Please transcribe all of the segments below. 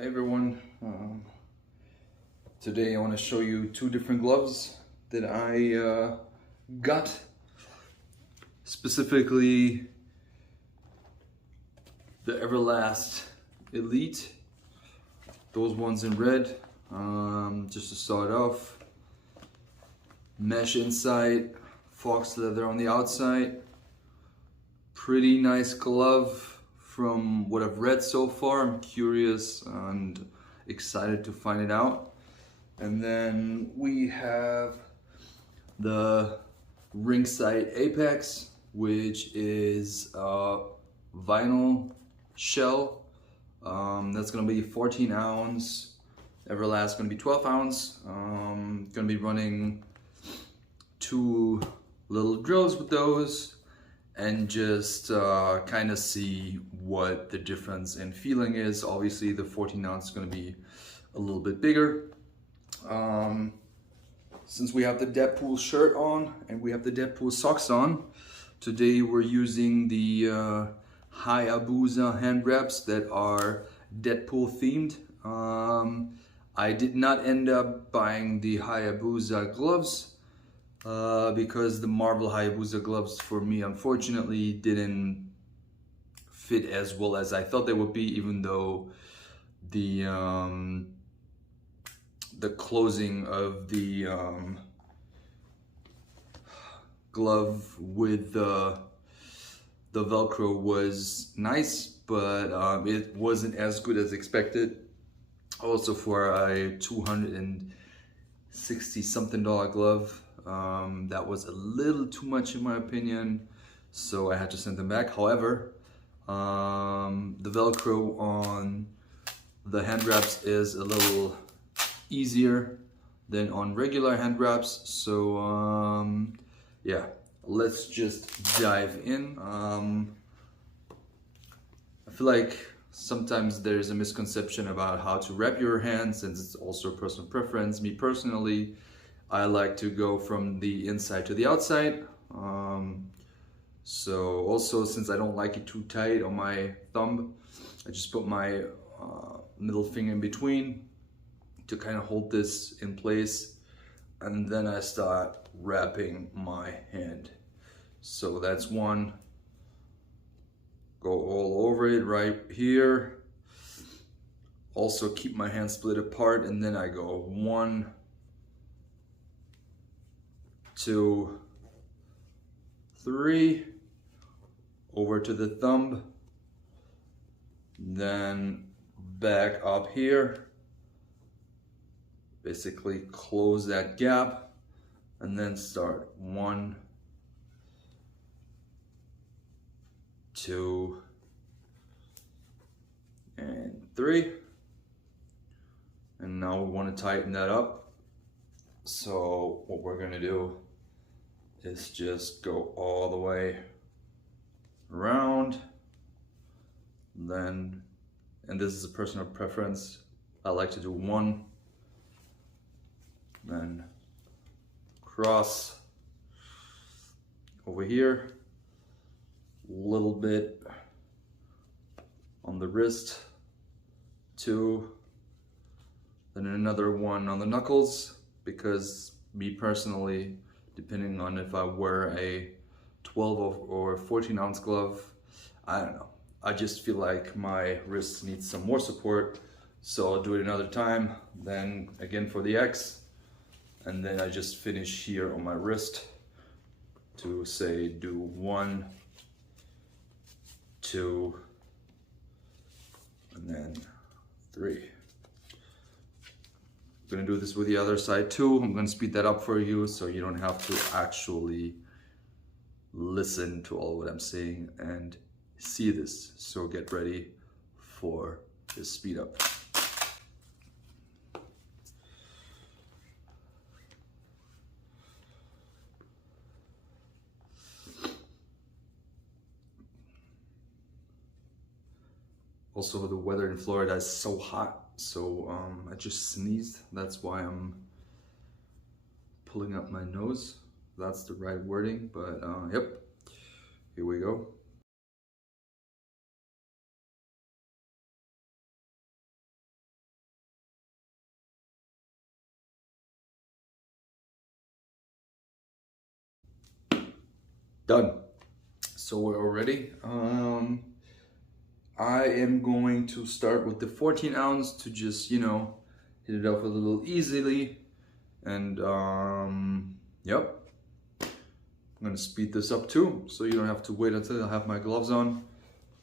Hey everyone, today I want to show you two different gloves that I got. Specifically the Everlast Elite, those ones in red, just to start off. Mesh inside, fox leather on the outside. Pretty nice glove from what I've read so far. I'm curious and excited to find it out. And then we have the Ringside Apex, which is a vinyl shell. That's gonna be 14 ounce. Everlast gonna be 12 ounce. Gonna be running 2 little drills with those, and just kind of see what the difference in feeling is. Obviously the 14 ounce is going to be a little bit bigger. Since we have the Deadpool shirt on and we have the Deadpool socks on, today we're using the Hayabusa hand wraps that are Deadpool themed. I did not end up buying the Hayabusa gloves, because the Marvel Hayabusa gloves for me unfortunately didn't fit as well as I thought they would be, even though the closing of the glove with the Velcro was nice, but it wasn't as good as expected. Also, for a $260 something glove, that was a little too much in my opinion, so I had to send them back. However, the Velcro on the hand wraps is a little easier than on regular hand wraps, so yeah, let's just dive in. I feel like sometimes there's a misconception about how to wrap your hands, and it's also personal preference. Me personally, I like to go from the inside to the outside. So also, since I don't like it too tight on my thumb, I just put my middle finger in between to kind of hold this in place, and then I start wrapping my hand. So that's one. Go all over it right here. Also keep my hand split apart, and then I go 1, 2, 3, over to the thumb, then back up here, basically close that gap, and then start 1, 2, and 3. And now we want to tighten that up. So what we're going to do is just go all the way around, then, and this is a personal preference, I like to do 1, then cross over here, little bit on the wrist, 2, then another 1 on the knuckles, because me personally, depending on if I wear a 12 or 14 ounce glove, I don't know, I just feel like my wrist needs some more support, so I'll do it another time, then again for the X, and then I just finish here on my wrist to say do 1, 2, and then 3. I'm gonna do this with the other side too. I'm gonna speed that up for you so you don't have to actually listen to all what I'm saying and see this. So get ready for this speed up. Also, the weather in Florida is so hot, so I just sneezed. That's why I'm pulling up my nose. That's the right wording, but yep, here we go. Done. So we're all ready. I am going to start with the 14 ounce to just, you know, hit it off a little easily. And yep, I'm gonna speed this up too, so you don't have to wait until I have my gloves on.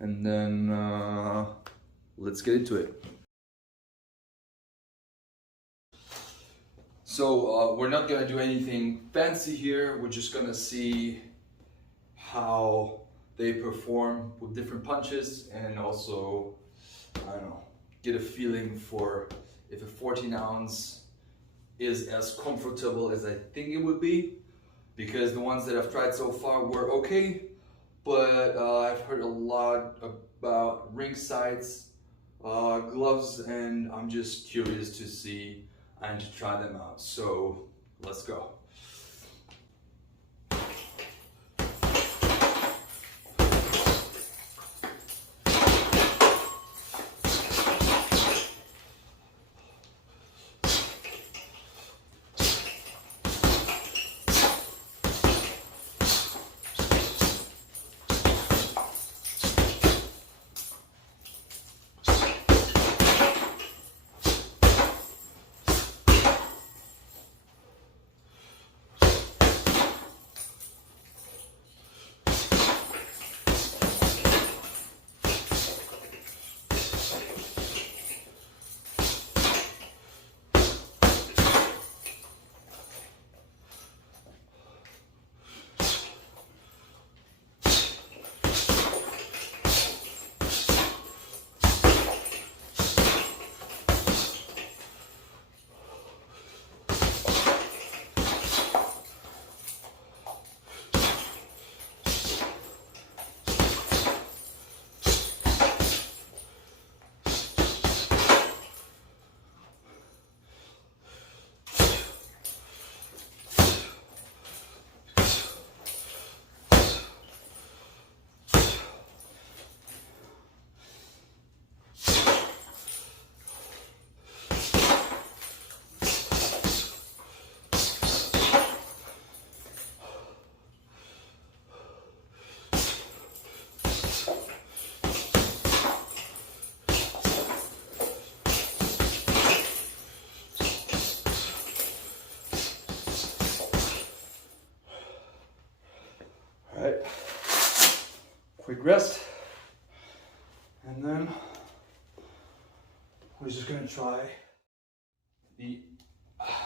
And then let's get into it. So we're not gonna do anything fancy here. We're just gonna see how they perform with different punches, and also, I don't know, get a feeling for if a 14 ounce is as comfortable as I think it would be, because the ones that I've tried so far were okay, but I've heard a lot about Ringside's gloves, and I'm just curious to see and to try them out. So let's go. Alright, quick rest, and then we're just gonna try the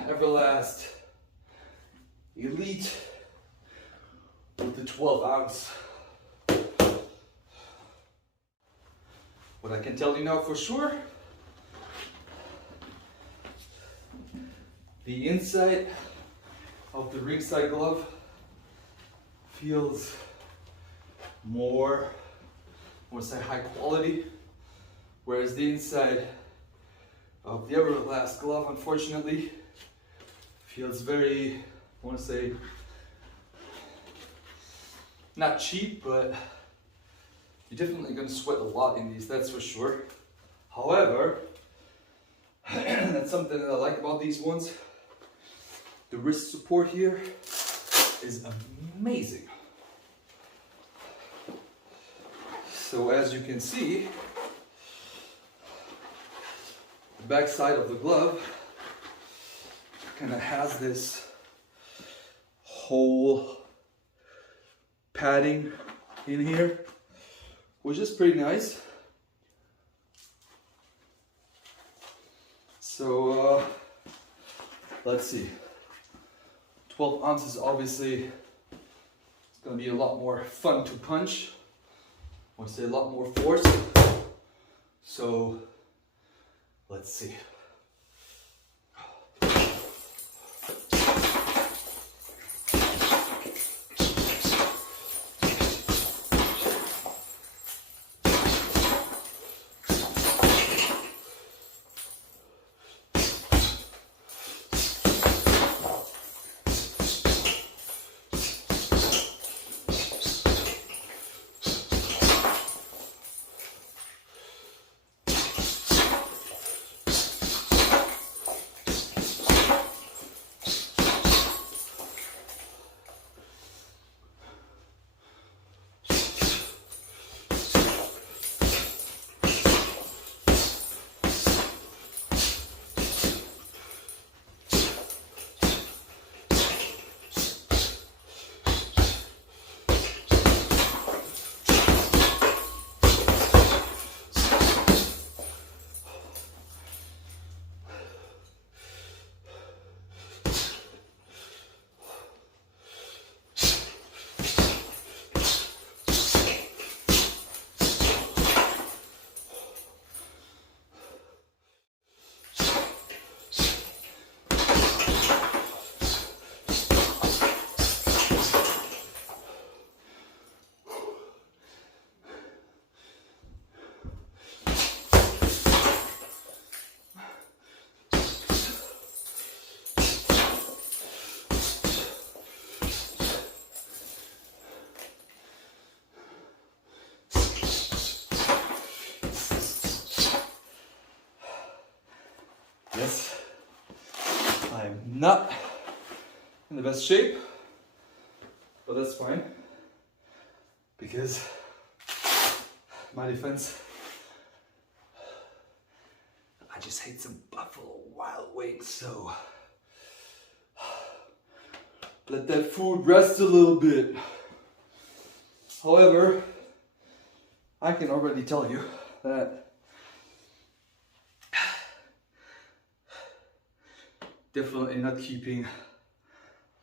Everlast Elite with the 12 ounce. What I can tell you now for sure, the inside of the Ringside glove feels more, I want to say, high quality, whereas the inside of the Everlast glove, unfortunately, feels very, I want to say, not cheap, but you're definitely going to sweat a lot in these, that's for sure. However, that's something that I like about these ones. The wrist support here is amazing. So as you can see, the back side of the glove kind of has this whole padding in here, which is pretty nice. So let's see. 12 ounces, obviously, it's going to be a lot more fun to punch. I want to say a lot more force. So let's see. not in the best shape, but that's fine because my defense, I just hate some Buffalo Wild Wings, so let that food rest a little bit. However, I can already tell you that definitely not keeping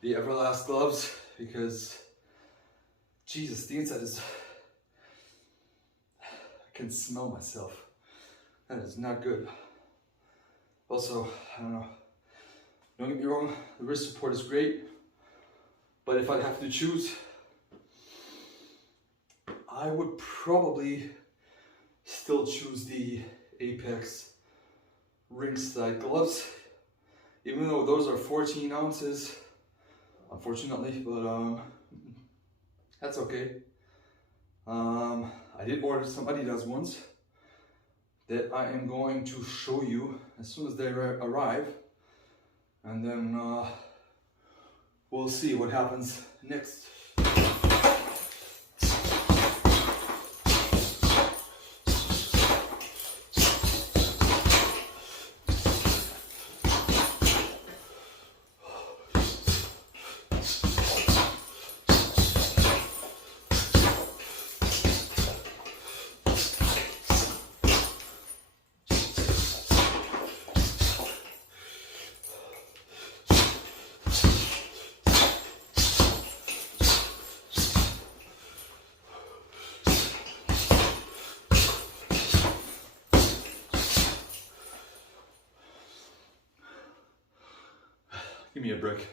the Everlast gloves because Jesus, the inside is, I can smell myself. That is not good. Also, I don't know, don't get me wrong, the wrist support is great, but if I have to choose, I would probably still choose the Apex ringside gloves, even though those are 14 ounces, unfortunately, but that's okay. I did order some Adidas ones that I am going to show you as soon as they arrive, and then we'll see what happens next. Give me a break.